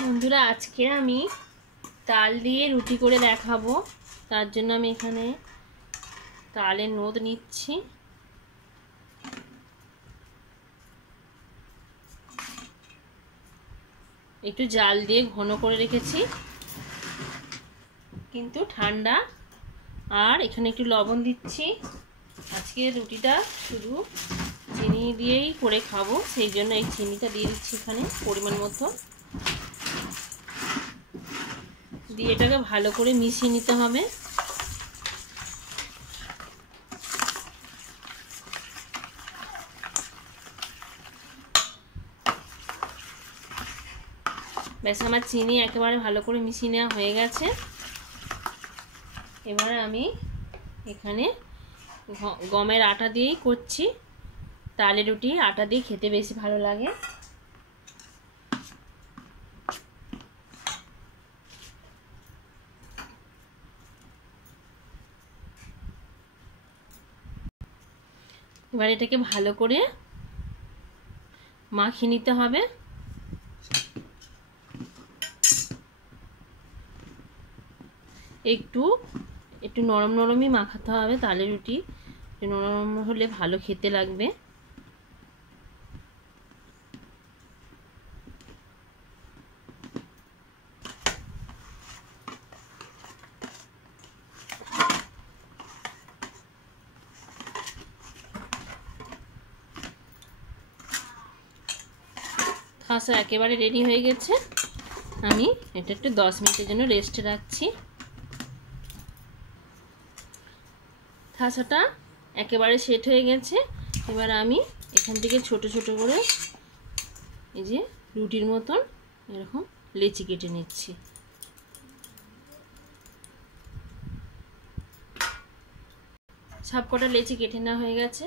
বন্ধুরা আজকে আমি তাল দিয়ে রুটি করে দেখাবো। তার জন্য আমি এখানে তালের নোদ নিচ্ছি। একটু জাল দিয়ে ঘন করে রেখেছি, কিন্তু ঠান্ডা। আর এখানে একটু লবণ দিচ্ছি। আজকে রুটিটা শুধু চিনি দিয়েই করে খাবো, সেই জন্য এই চিনিটা দিয়ে দিচ্ছি এখানে পরিমাণ মতো। দিয়ে এটাকে ভালো করে মিশিয়ে নিতে হবে। ব্যাস, আমার চিনি একেবারে ভালো করে মিশিয়ে নেওয়া হয়ে গেছে। এবার আমি এখানে গমের আটা দিয়েই করছি। তালের রুটি আটা দিয়ে খেতে বেশি ভালো লাগে। এবার এটাকে ভালো করে মাখিয়ে নিতে হবে। একটু একটু নরম নরমই মাখাতে হবে। তালের রুটি নরম হলে ভালো খেতে লাগবে। খাসা একেবারে রেডি হয়ে গেছে। আমি এটা একটু 10 মিনিটের জন্য রেস্টে রাখছি। খাসাটা একেবারে সেট হয়ে গেছে। এবার আমি এখান থেকে ছোট ছোট করে এই যে রুটির মতন এরকম লেচি কেটে নিচ্ছি। সবকটা লেচি কেটে নেওয়া হয়ে গেছে।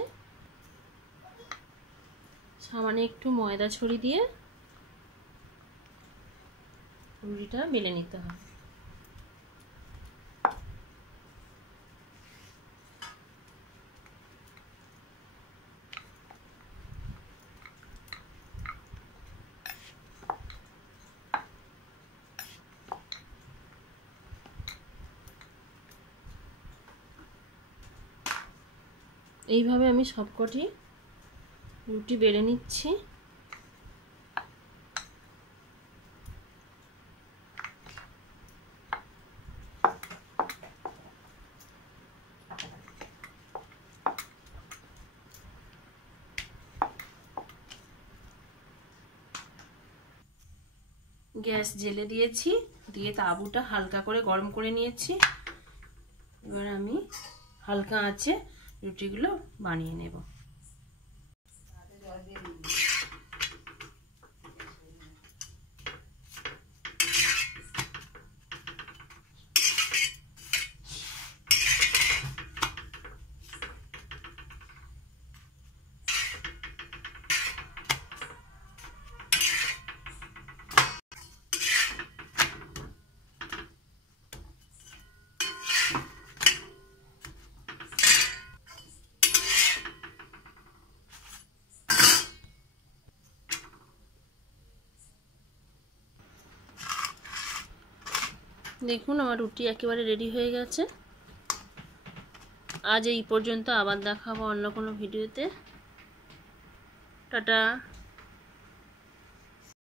সামান্য একটু ময়দা ছড়িয়ে দিয়ে রুটিটা বেলে নিতে হবে। এইভাবে আমি সবকটি রুটি বেলে নিচ্ছি। গ্যাস জেলে দিয়েছি, দিয়ে তাবুটা হালকা করে গরম করে নিয়েছি। এবার আমি হালকা আঁচে রুটিগুলো বানিয়ে নেব। দেখুন আমার রুটি একেবারে রেডি হয়ে গেছে। আজ এই পর্যন্ত, আবার দেখাবো অন্য কোনো ভিডিওতে। টাটা।